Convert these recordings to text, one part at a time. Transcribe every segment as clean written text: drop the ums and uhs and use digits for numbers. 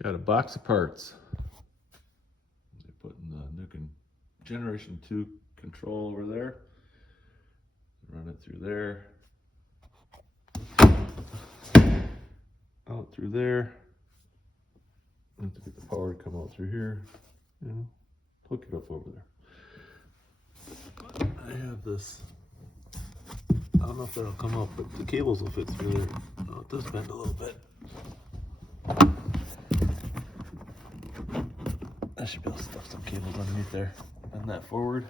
Got a box of parts. They put in the new Generation 2 control over there. Run it through there. Out through there. I have to get the power to come out through here. You know, hook it up over there. I have this. I don't know if that'll come up, but the cables will fit through there. Oh, it does bend a little bit. I should be able to stuff some cables underneath there. Bend that forward.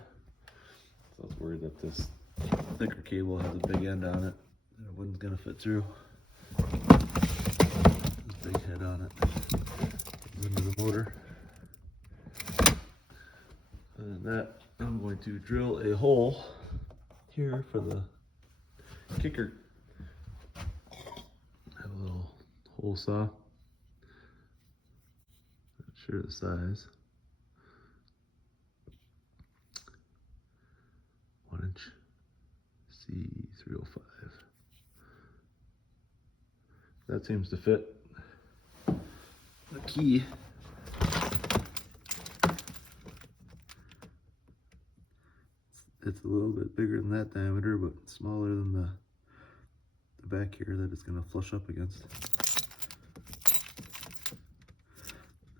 So I was worried that this thicker cable has a big end on it and it wasn't going to fit through. This big head on it. Goes into the motor. Other than that, I'm going to drill a hole here for the kicker. I have a little hole saw. Not sure the size. 1 inch C305. That seems to fit. The key it's a little bit bigger than that diameter, but smaller than the back here that it's going to flush up against.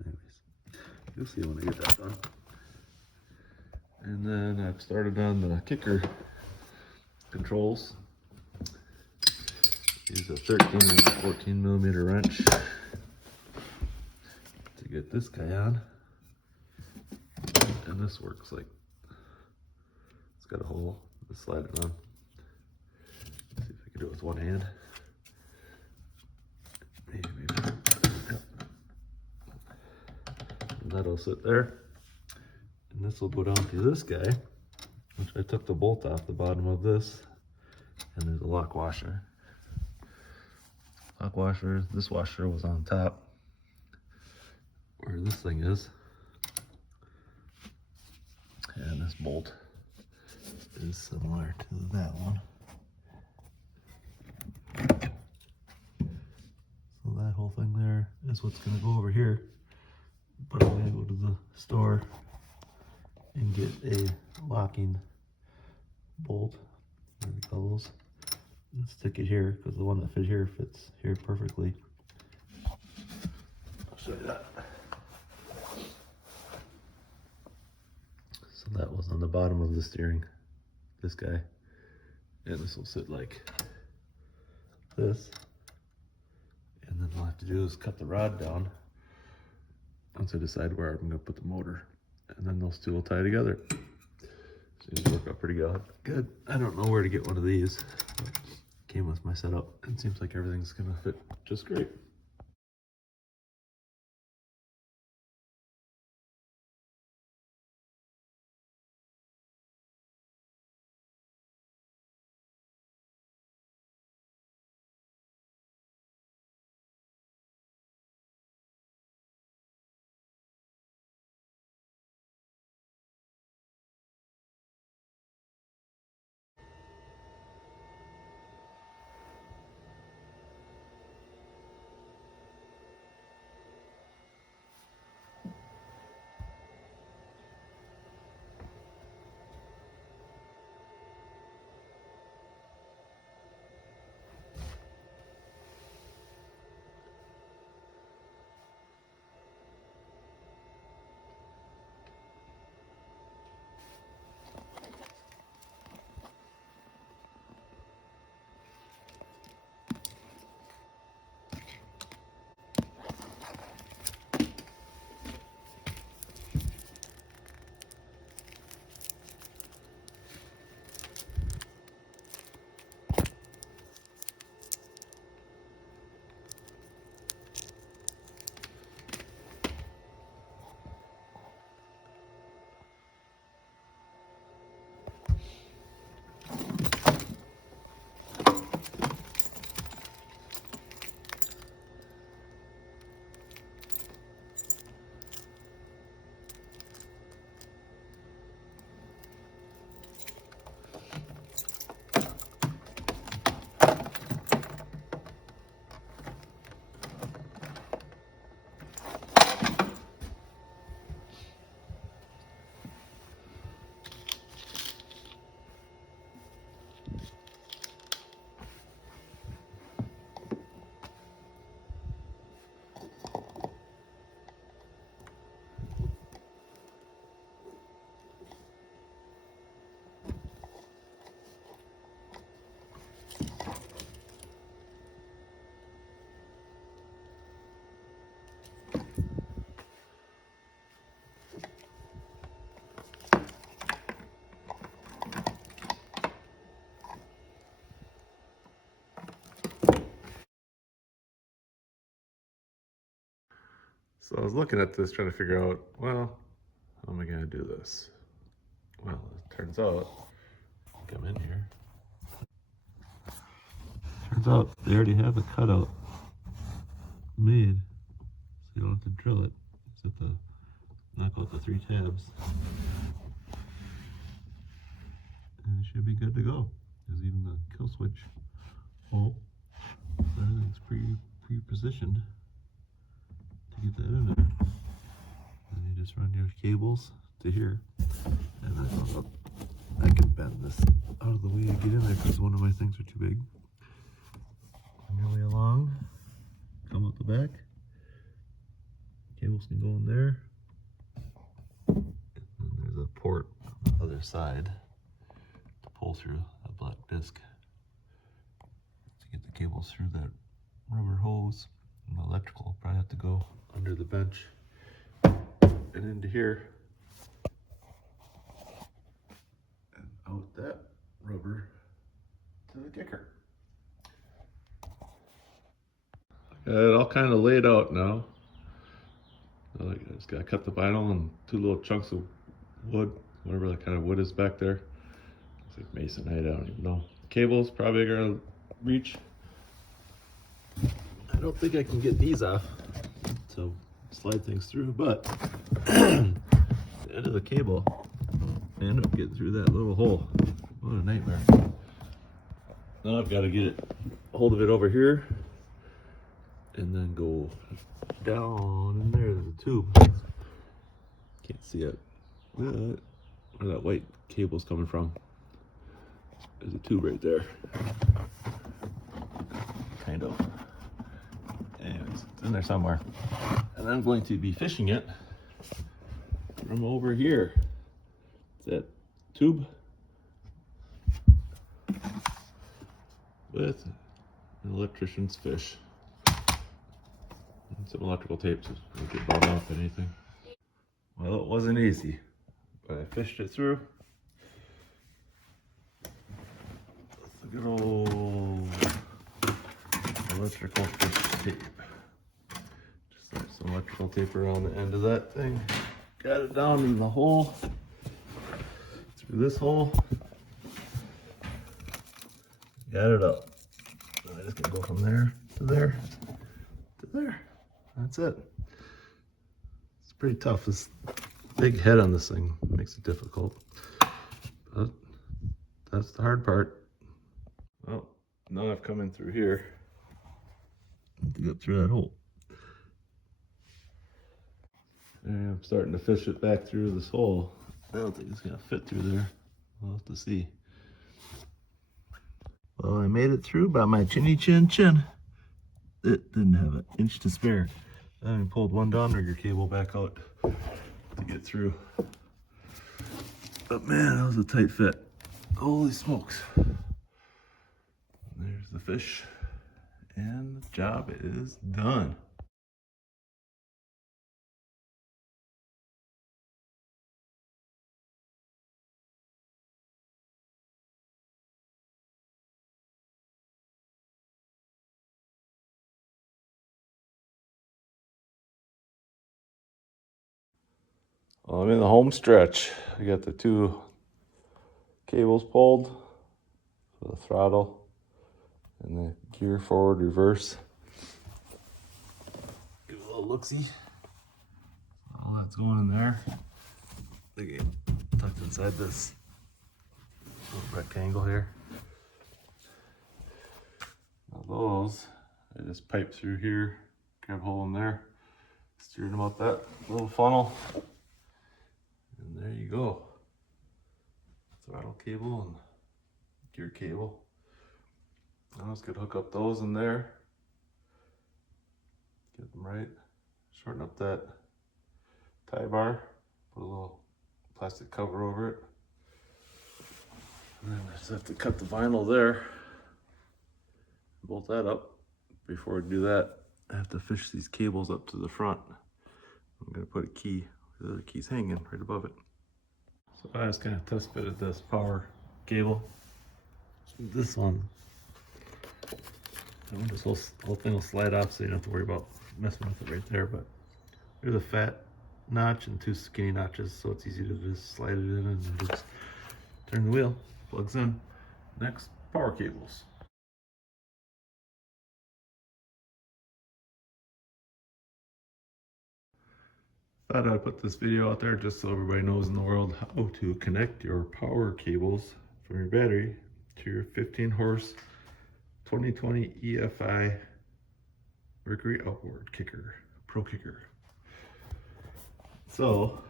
Anyways, you'll see when I get that done. And then I've started on the kicker controls. Use a 13 and 14 millimeter wrench to get this guy on. And this works like, it's got a hole to slide it on. Let's see if I can do it with one hand. Maybe. Yep. And that'll sit there. And this will go down to this guy, which I took the bolt off the bottom of this. And there's a lock washer. Lock washer, this washer was on top where this thing is. And this bolt is similar to that one. So that whole thing there is what's going to go over here. But I'm going to go to the store and get a locking bolt, whatever you call those, and stick it here because the one that fit here fits here perfectly. I'll show you that. So that was on the bottom of the steering, this guy, and this will sit like this. And then all I have to do is cut the rod down once I decide where I'm going to put the motor. And then those two will tie together. Seems to work out pretty good. I don't know where to get one of these. Came with my setup. It seems like everything's going to fit just great. So I was looking at this, trying to figure out, well, how am I gonna do this? Well, it turns out, come in here. Turns out they already have a cutout made, so you don't have to drill it. Just have to knock out the 3 tabs. And it should be good to go. There's even the kill switch hole. Everything's pre-positioned to get that in there. And you just run your cables to here. And I thought, I can bend this out of the way to get in there because one of my things are too big. Bring your way along, come out the back. Cables can go in there. And then there's a port on the other side to pull through a black disc to get the cables through that rubber hose. And the electrical will probably have to go under the bench and into here. And out that rubber to the kicker. Got it all kind of laid out now. I just gotta cut the vinyl and 2 little chunks of wood, whatever that kind of wood is back there. It's like masonite, I don't even know. Cables probably gonna reach. I don't think I can get these off to slide things through, but the end of the cable, I end up getting through that little hole. What a nightmare. Now I've got to get a hold of it over here and then go down in there. There's a tube. Can't see it. Where that white cable's coming from. There's a tube right there. Kind of. Anyways, it's in there somewhere. And I'm going to be fishing it from over here. It's that tube with an electrician's fish. And some electrical tape to make it bought off anything. Well, it wasn't easy, but I fished it through. That's a good old electrical fish tape. Just like some electrical tape around the end of that thing. Got it down in the hole, through this hole. Got it up. And I just can go from there to there to there. That's it. It's pretty tough. This big head on this thing makes it difficult. But that's the hard part. Well, now I've come in through here. I have to get through that hole. And I'm starting to fish it back through this hole. I don't think it's gonna fit through there. We'll have to see. Well, I made it through by my chinny chin chin. It didn't have an inch to spare. I pulled one downrigger cable back out to get through. But man, that was a tight fit. Holy smokes. There's the fish. And the job is done. Well, I'm in the home stretch. I got the 2 cables pulled for the throttle and the gear forward reverse. Give it a little look-see. All that's going in there. They get tucked inside this little rectangle here. Now those, I just pipe through here, grab a hole in there, steer them out that little funnel. And there you go. Throttle cable and gear cable. I just could hook up those in there. Get them right. Shorten up that tie bar. Put a little plastic cover over it. And then I just have to cut the vinyl there. Bolt that up. Before I do that, I have to fish these cables up to the front. I'm going to put a key. The other key's hanging right above it. So I just kind of test fitted this power cable. This one, this whole thing will slide off, so you don't have to worry about messing with it right there. But There's a fat notch and 2 skinny notches, so it's easy to just slide it in and just turn the wheel, plugs in. Next, power cables. Thought I'd put this video out there just so everybody knows in the world how to connect your power cables from your battery to your 15 horse 2020 EFI Mercury outboard kicker, pro kicker. So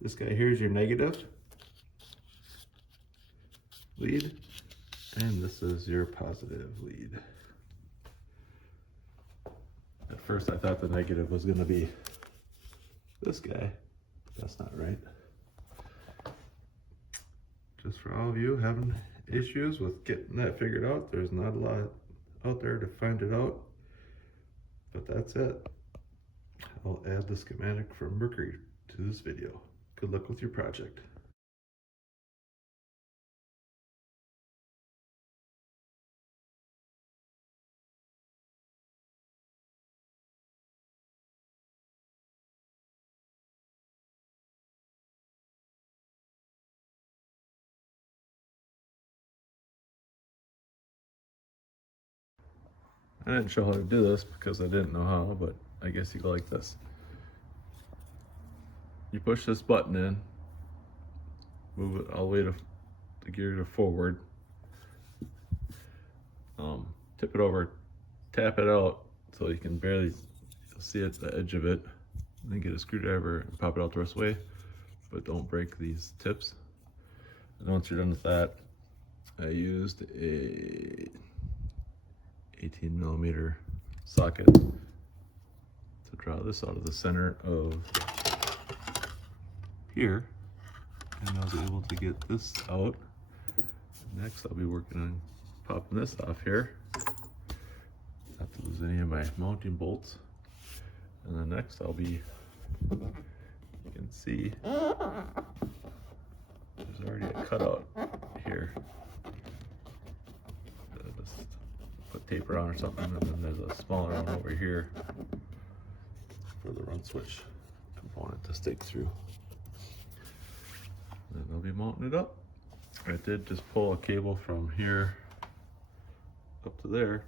this guy here is your negative lead, and this is your positive lead. At first I thought the negative was going to be this guy, but that's not right. Just for all of you having issues with getting that figured out, there's not a lot out there to find it out, but that's it. I'll add the schematic from Mercury to this video. Good luck with your project. I didn't show how to do this because I didn't know how, but I guess you go like this. You push this button in, move it all the way to the gear to forward, tip it over, tap it out so you can barely see it, the edge of it, and then get a screwdriver and pop it out the rest of the way, but don't break these tips. And once you're done with that, I used a 18mm socket to draw this out of the center of here, and I was able to get this out. Next I'll be working on popping this off here, not to lose any of my mounting bolts. And then next I'll be, you can see there's already a cutout here. Just put tape around or something, and then there's a smaller one over here for the run switch component to stick through. Then I'll be mounting it up. I did just pull a cable from here up to there.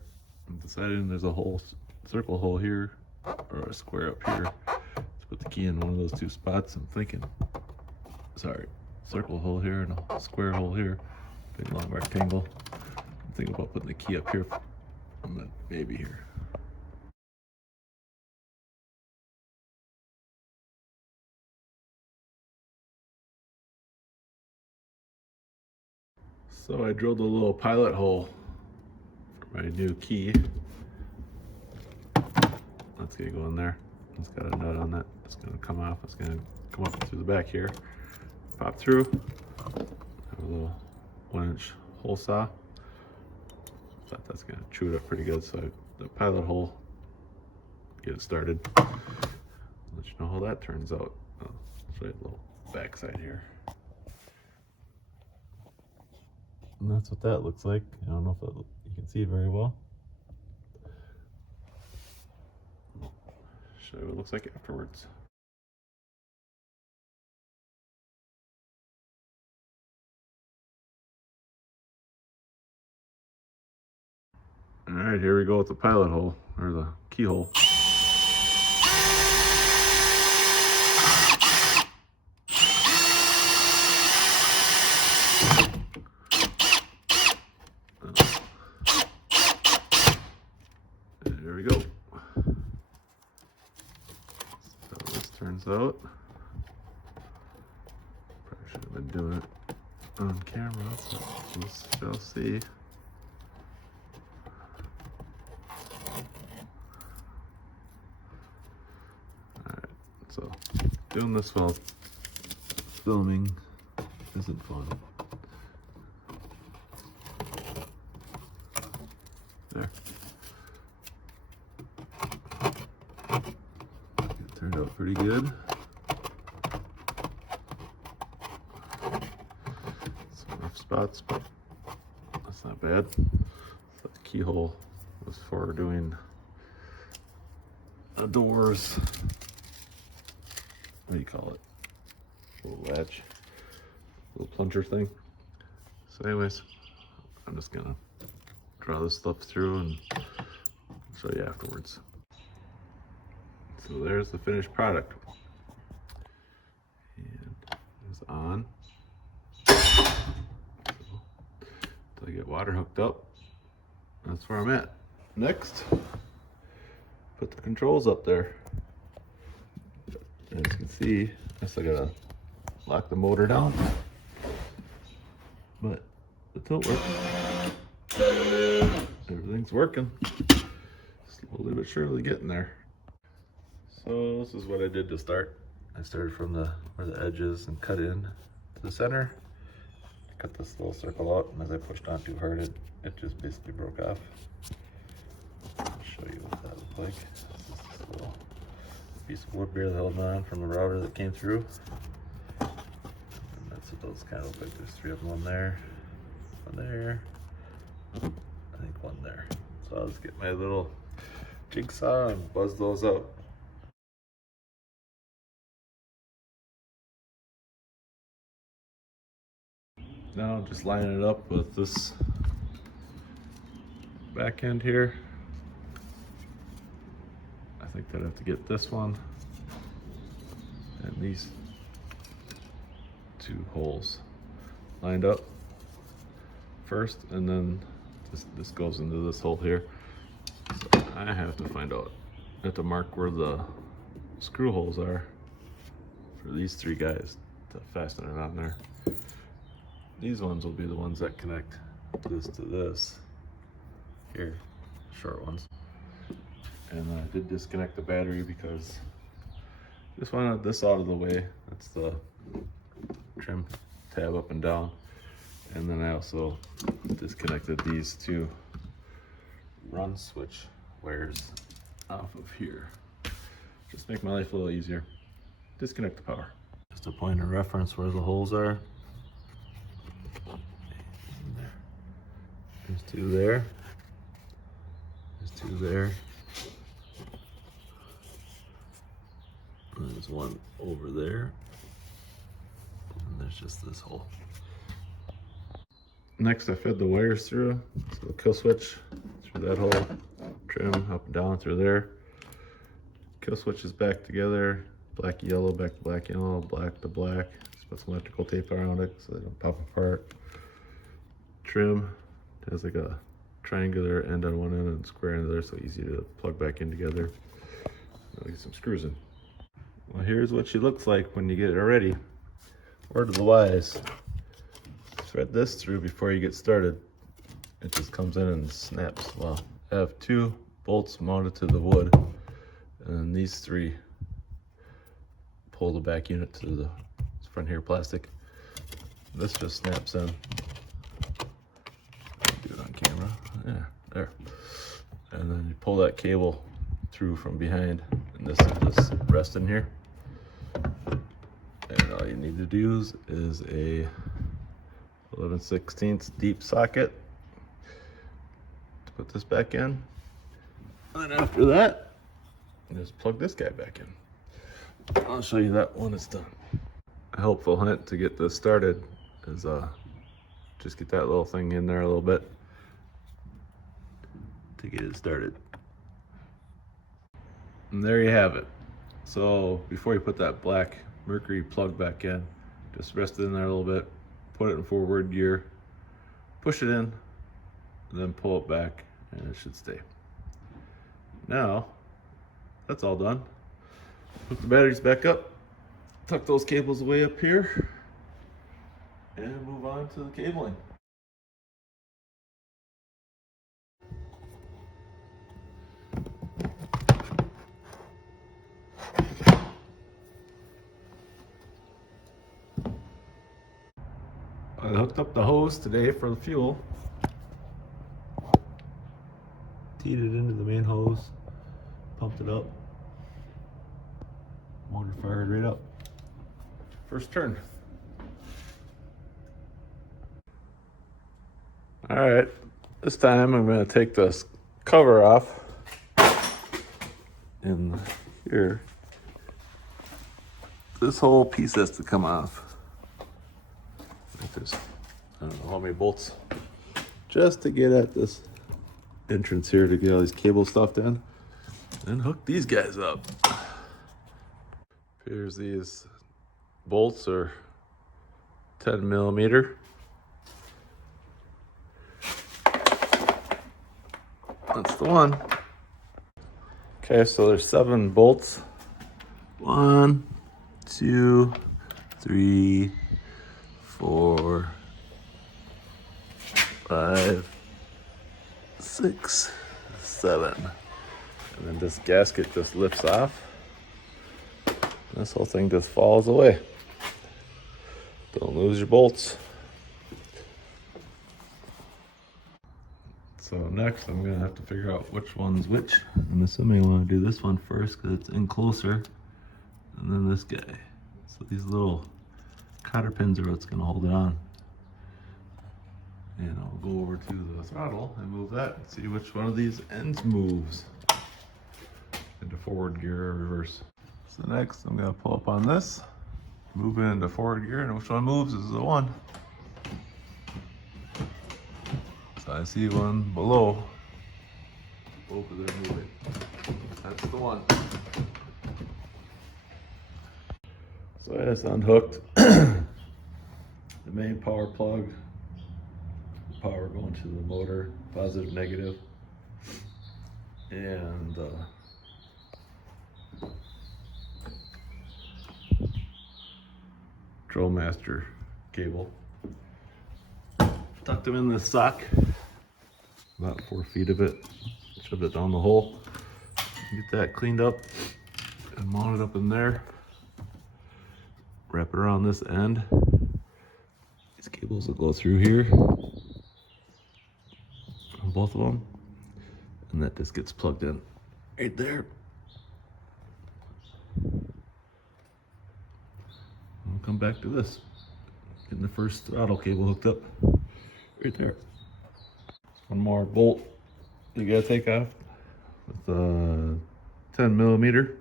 I'm deciding there's a whole circle hole here, or a square up here, to put the key in one of those 2 spots. I'm thinking, sorry, circle hole here and a square hole here, big long rectangle. I'm thinking about putting the key up here on the baby here. So I drilled a little pilot hole for my new key. That's gonna go in there. It's got a nut on that. It's gonna come off. It's gonna come up through the back here, pop through. Have a little 1-inch hole saw. Thought that's gonna chew it up pretty good. So the pilot hole, get it started. Let you know how that turns out. I'll show you a little backside here. And that's what that looks like. I don't know if you can see it very well. Show you what it looks like afterwards. All right, here we go with the pilot hole, or the keyhole. There we go. So this turns out. Probably should have been doing it on camera, so we shall see. Alright, so doing this while filming isn't fun. There. It turned out pretty good. Some rough spots, but that's not bad. So the keyhole was for doing the doors, what do you call it? Little latch, little plunger thing. So anyways, I'm just gonna draw this stuff through and show you afterwards. So there's the finished product. And it's on. So, until I get water hooked up, that's where I'm at. Next, put the controls up there. As you can see, I still gotta lock the motor down, but the tilt works. Everything's working. Slowly but surely getting there. So this is what I did to start. I started from where the edge is and cut in to the center. Cut this little circle out, and as I pushed on too hard, it just basically broke off. I'll show you what that looked like. This is this little piece of wood barely held on from the router that came through. And that's what those kind of look like. There's 3 of them, one there, I think one there. So I'll just get my little jigsaw and buzz those up. Now just line it up with this back end here. I think that I have to get this one and these 2 holes lined up first, and then this goes into this hole here. So I have to find out, I have to mark where the screw holes are for these 3 guys to fasten it on there. These ones will be the ones that connect this to this here, short ones. And I did disconnect the battery because I just wanted this out of the way. That's the trim tab up and down. And then I also disconnected these 2 run switch wires off of here. Just make my life a little easier. Disconnect the power. Just a point of reference where the holes are. There's 2 there. There's 2 there. There's 1 over there. And there's just this hole. Next, I fed the wires through. So the kill switch through that hole, trim up and down through there. Kill switch is back together. Black to yellow, back to black, yellow, black to black. Just put some electrical tape around it so they don't pop apart. Trim has like a triangular end on one end and square end there, so easy to plug back in together. I'll get some screws in. Well, here's what she looks like when you get her ready. Word of the wise, thread this through before you get started. It just comes in and snaps. Well, I have 2 bolts mounted to the wood, and then these 3 pull the back unit to the front here plastic. This just snaps in. Do it on camera. Yeah, there. And then you pull that cable through from behind, and this will just rest in here. And all you need to do is a 11/16 deep socket to put this back in. And then after that, just plug this guy back in. I'll show you that when it's done. A helpful hint to get this started is just get that little thing in there a little bit to get it started. And there you have it. So before you put that black Mercury plug back in, just rest it in there a little bit, put it in forward gear, push it in, and then pull it back, and it should stay. Now, that's all done. Hook the batteries back up, tuck those cables away up here, and move on to the cabling. I hooked up the hose today for the fuel. Teed it into the main hose, pumped it up. Motor fired right up. First turn. All right, this time I'm going to take this cover off in here, this whole piece has to come off. Like there's, I don't know how many bolts, just to get at this entrance here to get all these cable stuffed in, and hook these guys up. Here's these bolts are 10 millimeter. That's the one. Okay, so there's 7 bolts. 1, 2, 3, 4, 5, 6, 7. And then this gasket just lifts off. This whole thing just falls away. Don't lose your bolts. So next I'm gonna have to figure out which one's which. I'm assuming I wanna do this one first because it's in closer, and then this guy. So these little cotter pins are what's gonna hold it on. And I'll go over to the throttle and move that and see which one of these ends moves into forward gear or reverse. So next I'm gonna pull up on this, move it into forward gear, and which one moves is the one. So I see one below. Both of them moving. That's the one. So I just unhooked the main power plug. Power going to the motor, positive, negative, and Master cable. Tucked them in the sock, about 4 feet of it, shoved it down the hole, get that cleaned up and mount it up in there, wrap it around this end. These cables will go through here on both of them, and that just gets plugged in right there. We'll come back to this, getting the first throttle cable hooked up right there. One more bolt you gotta take off with a 10 millimeter.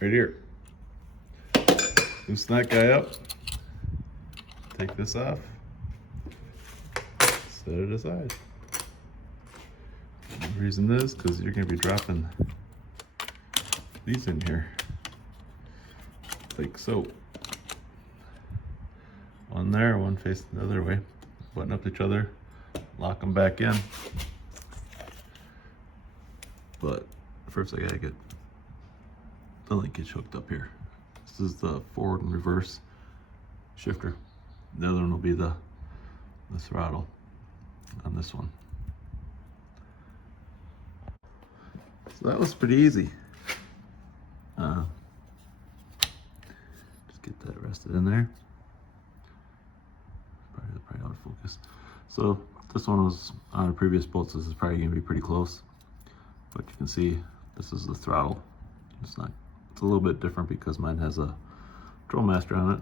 Right here. Loosen that guy up. Take this off. Set it aside. The reason is because you're gonna be dropping these in here like so. One there, one facing the other way. Button up each other, lock them back in. But first I gotta get the linkage hooked up here. This is the forward and reverse shifter. The other one will be the throttle on this one. So that was pretty easy. Just get that rested in there. Probably out of focus. So this one was on a previous bolt, so this is probably gonna be pretty close. But you can see this is the throttle. It's a little bit different because mine has a Master on it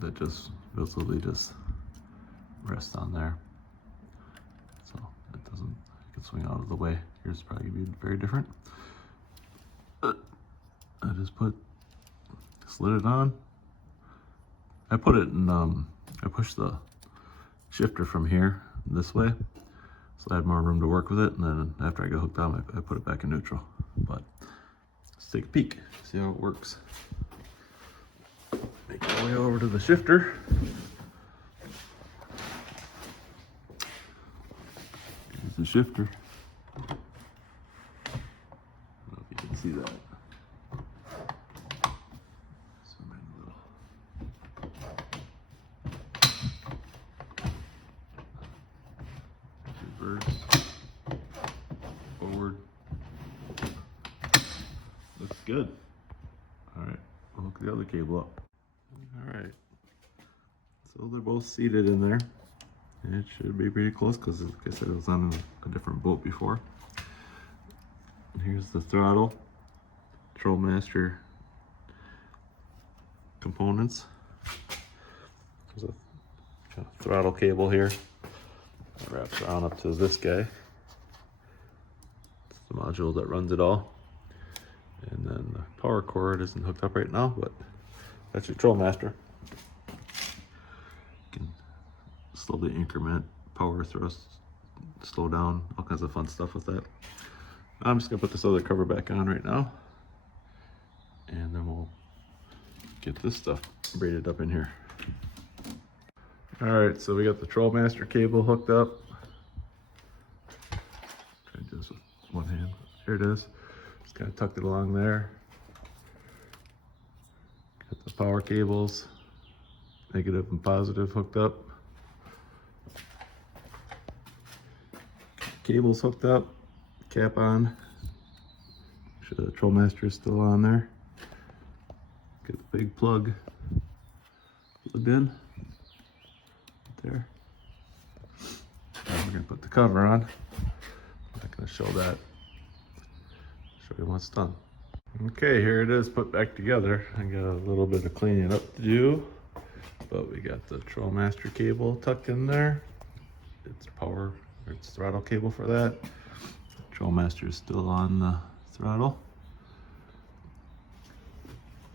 that just relatively just rests on there. So it doesn't, you can swing out of the way. Here's probably gonna be very different. I just slid it on. I put it in, I pushed the shifter from here this way, so I had more room to work with it, and then after I got hooked on, I put it back in neutral. But let's take a peek, see how it works. Make my way over to the shifter. Here's the shifter. I don't know if you can see that. Zoom in a little. Reverse, forward. Looks good. All right, we'll hook the other cable up. All right, so they're both seated in there. And it should be pretty close because, like I said, it was on a different boat before. And here's the throttle, Master components. There's a throttle cable here. It wraps around up to this guy. It's the module that runs it all. And then the power cord isn't hooked up right now, but that's your Troll Master. You can slowly increment power thrust, slow down, all kinds of fun stuff with that. I'm just gonna put this other cover back on right now, and then we'll get this stuff braided up in here. All right, so we got the Troll Master cable hooked up. Try to do this with one hand. Here it is. Just kind of tucked it along there. Got the power cables, negative and positive, hooked up. Cables hooked up, cap on. Make sure the Troll Master is still on there. Get the big plug plugged in. There. Now we're going to put the cover on. I'm not going to show that. Show you when it's done. Okay, here it is put back together. I got a little bit of cleaning up to do, but we got the Troll Master cable tucked in there. It's power, or it's throttle cable for that. Troll Master is still on the throttle.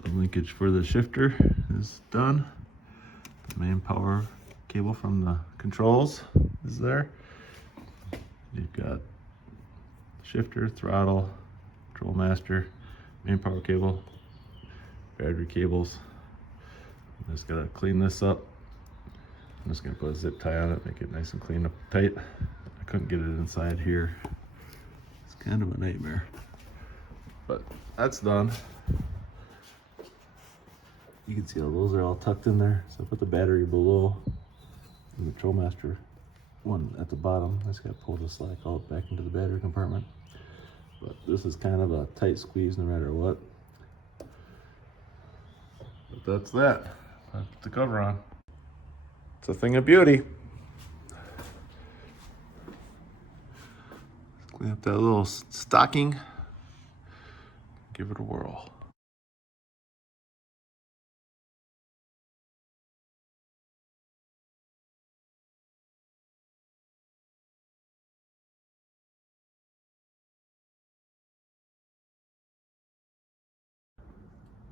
The linkage for the shifter is done. The main power cable from the controls is there. You've got shifter, throttle, Troll Master, main power cable, battery cables. I'm just gonna clean this up. I'm just gonna put a zip tie on it, make it nice and clean up tight. I couldn't get it inside here. It's kind of a nightmare, but that's done. You can see how those are all tucked in there. So I put the battery below and the Troll Master one at the bottom. I just got to pull the slack out back into the battery compartment. But this is kind of a tight squeeze no matter what. But that's that. I put the cover on. It's a thing of beauty. Let's clean up that little stocking. Give it a whirl.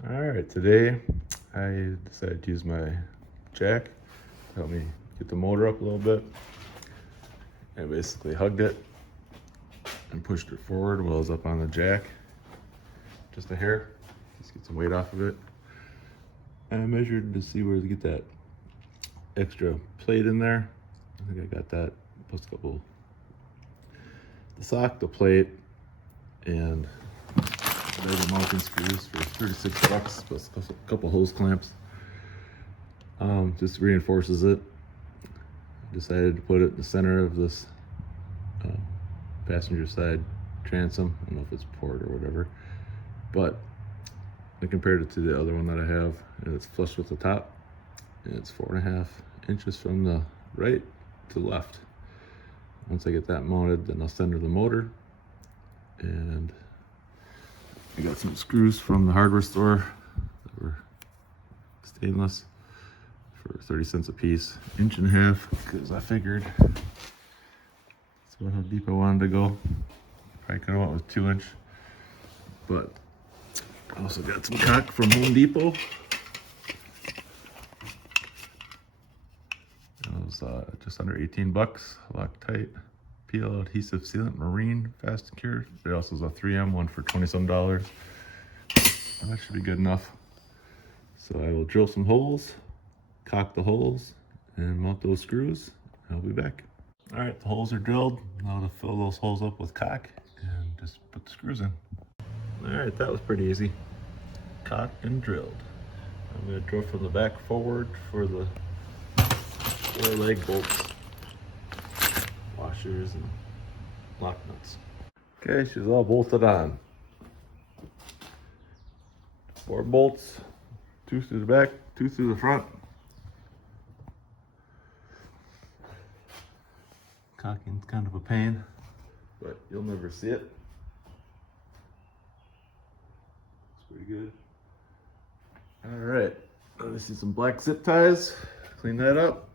All right, today I decided to use my jack to help me get the motor up a little bit. I basically hugged it and pushed it forward while I was up on the jack. Just a hair, just get some weight off of it. And I measured to see where to get that extra plate in there. I think I got that, plus a couple, the sock, the plate, and the mounting screws for 36 bucks, plus a couple hose clamps. Just reinforces it. Decided to put it in the center of this passenger side transom. I don't know if it's port or whatever, but I compared it to the other one that I have, and it's flush with the top, and it's 4.5 inches from the right to the left. Once I get that mounted, then I'll center the motor, and I got some screws from the hardware store that were stainless for 30 cents a piece, 1.5 inches, because I figured that's about how deep I wanted to go. Probably could have went with 2-inch, but I also got some caulk from Home Depot. It was just under 18 bucks. Loctite, PL Adhesive Sealant Marine Fast and Cure. There also is a 3M one for $20-some. That should be good enough. So I will drill some holes, caulk the holes, and mount those screws. I'll be back. All right, the holes are drilled. Now to fill those holes up with caulk and just put the screws in. All right, that was pretty easy. Caulked and drilled. I'm going to drill from the back forward for the 4 leg bolts, washers, and lock nuts. Okay, she's all bolted on. 4 bolts, 2 through the back, 2 through the front. Caulking's kind of a pain, but you'll never see it. It's pretty good. All right, let me see some black zip ties. Clean that up.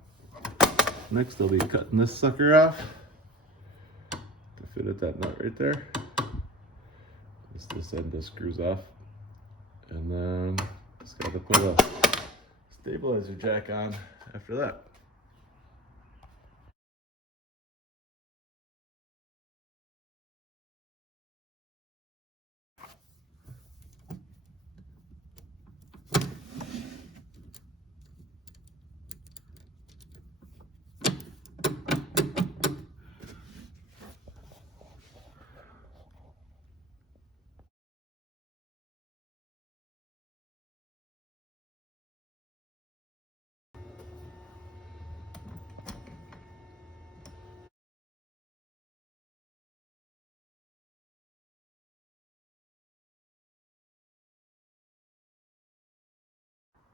Next I'll be cutting this sucker off to fit at that nut right there. This end just screws off. And then just got to put a stabilizer jack on after that.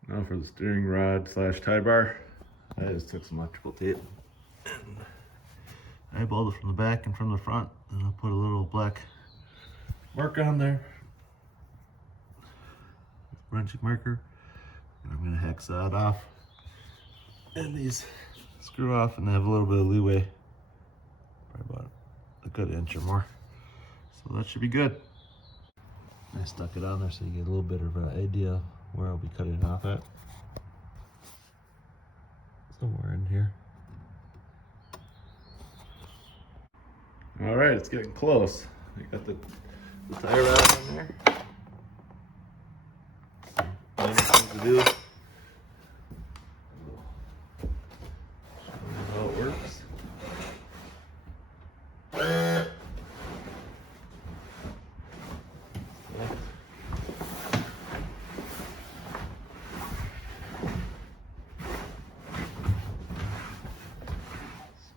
Now for the steering rod slash tie bar, I just took some electrical tape and eyeballed it from the back and from the front, and I'll put a little black mark on there, wrenching marker, and I'm gonna hacksaw it off, and these screw off, and they have a little bit of leeway, probably about a good inch or more, so that should be good. I stuck it on there so you get a little bit of an idea where I'll be cutting it off at. Somewhere in here. All right, it's getting close. We got the tie rod in there. Minor things to do. Show you how it works.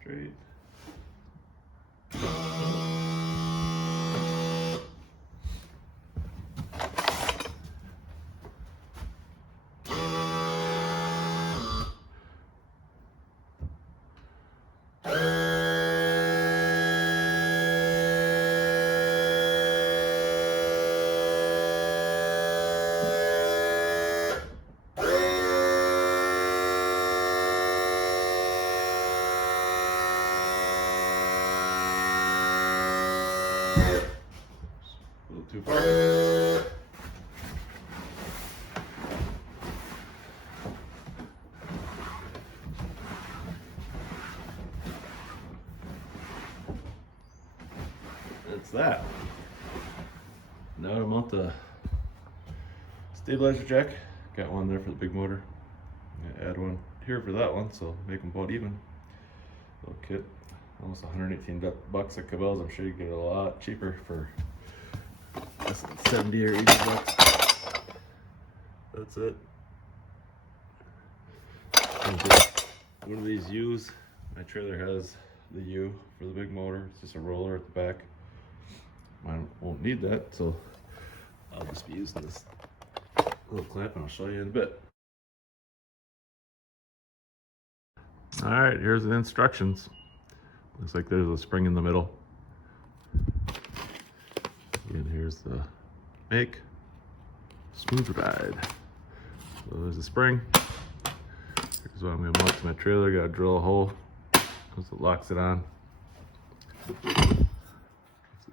Straight. A little too far. That's that. Now to mount the stabilizer jack. Got one there for the big motor. I'm gonna add one here for that one, so make them about even. Little kit, almost 118 bucks at Cabela's. I'm sure you get it a lot cheaper for less than 70 or 80 bucks. That's it. One of these U's. My trailer has the U for the big motor. It's just a roller at the back. Mine won't need that, so I'll just be using this little clamp, and I'll show you in a bit. All right, here's the instructions. Looks like there's a spring in the middle. And here's the make smooth ride. So there's a spring. Here's what I'm gonna mount to my trailer. Gotta drill a hole because it locks it on. So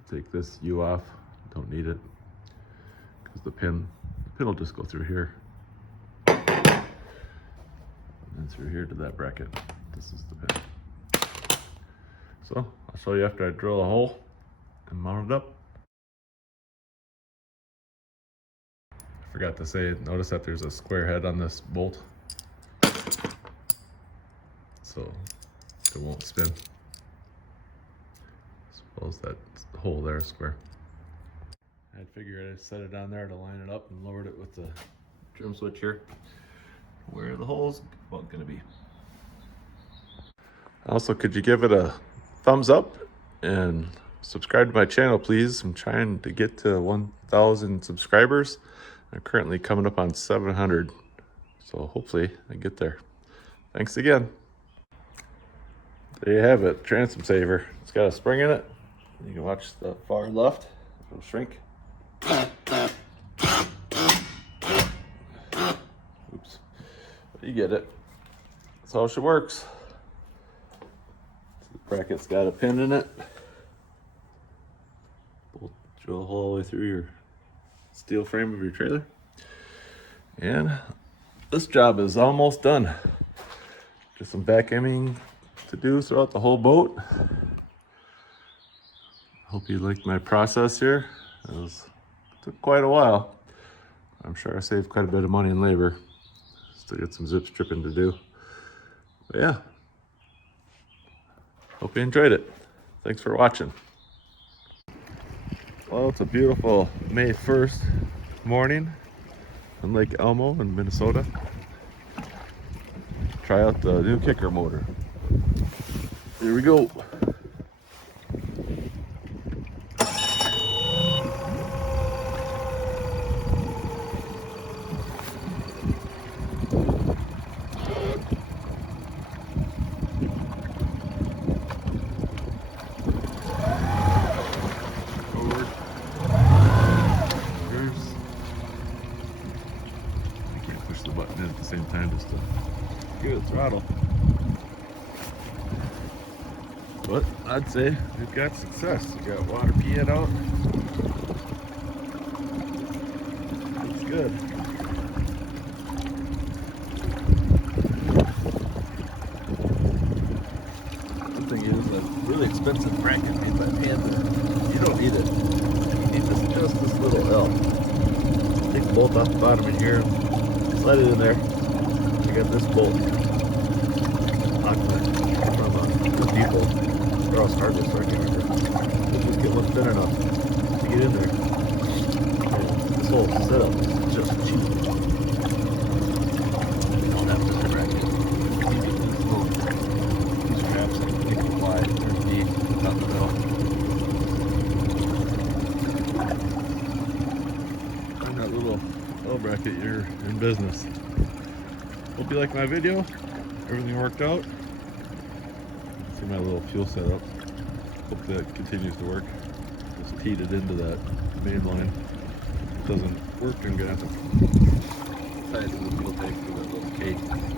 take this U off. Don't need it because the pin will just go through here and then through here to that bracket. This is the pin. So I'll show you after I drill a hole and mount it up. I forgot to say, notice that there's a square head on this bolt, so it won't spin. Suppose that hole there is square. I figured I'd set it on there to line it up and lowered it with the trim switch here where the hole's going to be. Also, could you give it a thumbs up and subscribe to my channel, please? I'm trying to get to 1,000 subscribers. I'm currently coming up on 700, so hopefully I get there. Thanks again. There you have it, Transom Saver. It's got a spring in it. You can watch the far left. It'll shrink. Oops. But you get it. That's how she works. bracket's got a pin in it. Bolt drill a hole all the way through your steel frame of your trailer. And this job is almost done. Just some vacuuming to do throughout the whole boat. Hope you liked my process here. It took quite a while. I'm sure I saved quite a bit of money and labor. Still got some zip stripping to do. But yeah, hope you enjoyed it. Thanks for watching. Well, it's a beautiful May 1st morning in Lake Elmo in Minnesota. Try out the new kicker motor. Here we go. The button at the same time just to get a throttle. But I'd say we've got success. We got water peeing out. Looks good. One thing is a really expensive bracket made by Panther. You don't need it. You need just this little L. Take the bolt off the bottom in here. Slide it in there. I got this bolt from Home Depot. They're all started, so I can't remember. Let's just get one thin enough to get in there. And this whole setup is just cheap. You don't have to bracket. You get these little straps that you can apply underneath, out the middle. And that little L bracket, you're in business. Hope you liked my video. Everything worked out. See my little fuel setup. Hope that continues to work. Just teed it into that main line. If it doesn't work, I'm gonna have to tie it to the fuel tank with that little K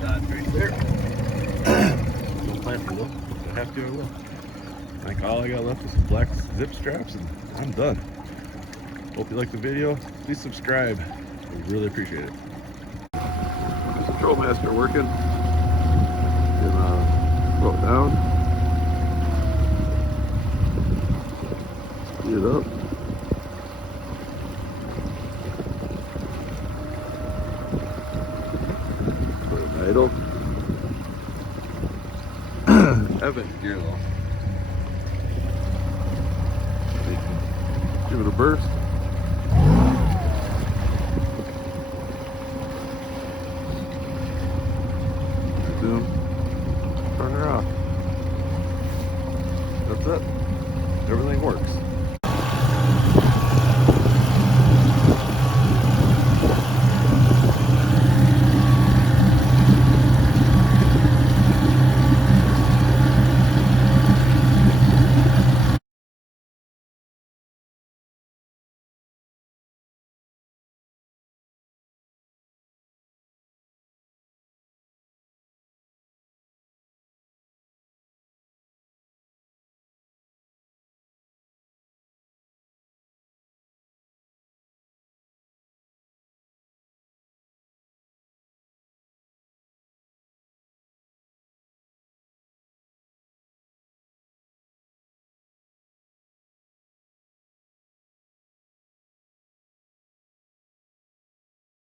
dot right there. Don't plan to though. If I have to, I will. I think all I got left is some black zip straps and I'm done. Hope you liked the video. Please subscribe. I really appreciate it. Control master working. Gonna slow it down. Speed it up. Put it in idle. Haven't gear though. Give it a burst. Turn her off. That's it. Everything works.